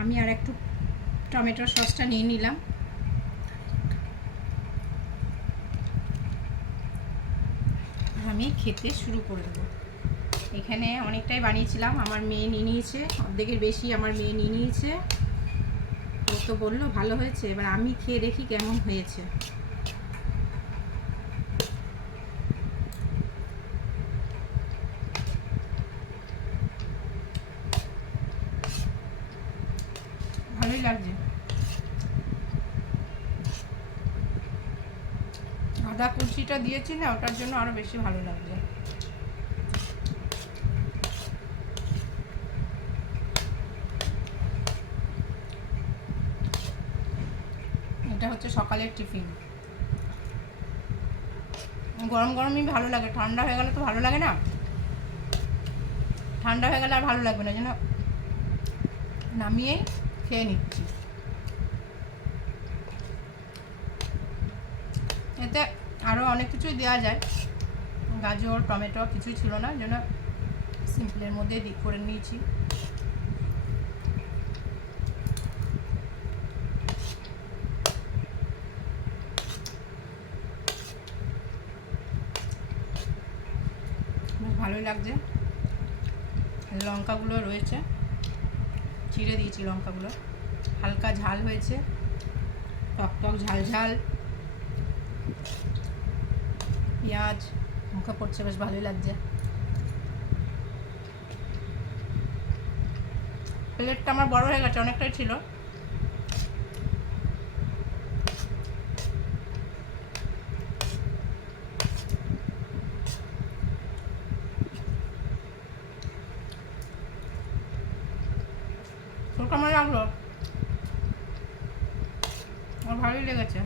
আমি আর একটু টমেটোর সসটা নিয়ে নিলাম। আমি খেতে শুরু করে দেবো। এখানে অনেকটাই বানিয়েছিলাম, আমার মেয়ে নিয়ে নিয়েছে, অর্ধেকের বেশি আমার মেয়ে নিয়ে নিয়েছে। ও তো বললো ভালো হয়েছে, এবার আমি খেয়ে দেখি কেমন হয়েছে। ভালোই লাগছে। আদা কুচিটা দিয়েছি না, ওটার জন্য আরও বেশি ভালো লাগছে। এটা হচ্ছে সকালের টিফিন। গরম গরমই ভালো লাগে, ঠান্ডা হয়ে গেলে তো ভালো লাগে না। ঠান্ডা হয়ে গেলে আর ভালো লাগবে না, যেন নামিয়েই খেয়ে নিচ্ছি। এতে আরও অনেক কিছুই দেওয়া যায়, গাজর টমেটো কিছুই ছিল না, যেন সিম্পলের মধ্যে করে নিয়েছি। বেশ ভালোই লাগছে। লঙ্কাগুলো রয়েছে, চিড়ে দিয়েছি লঙ্কাগুলো, হালকা ঝাল হয়েছে, টক টক ঝাল ঝাল, পেঁয়াজ মুখে পড়ছে, বেশ ভালোই লাগছে। প্লেটটা আমার বড় হয়ে গেছে, অনেকটাই ছিল। তোর কেমন লাগলো? আমার ভালোই লেগেছে।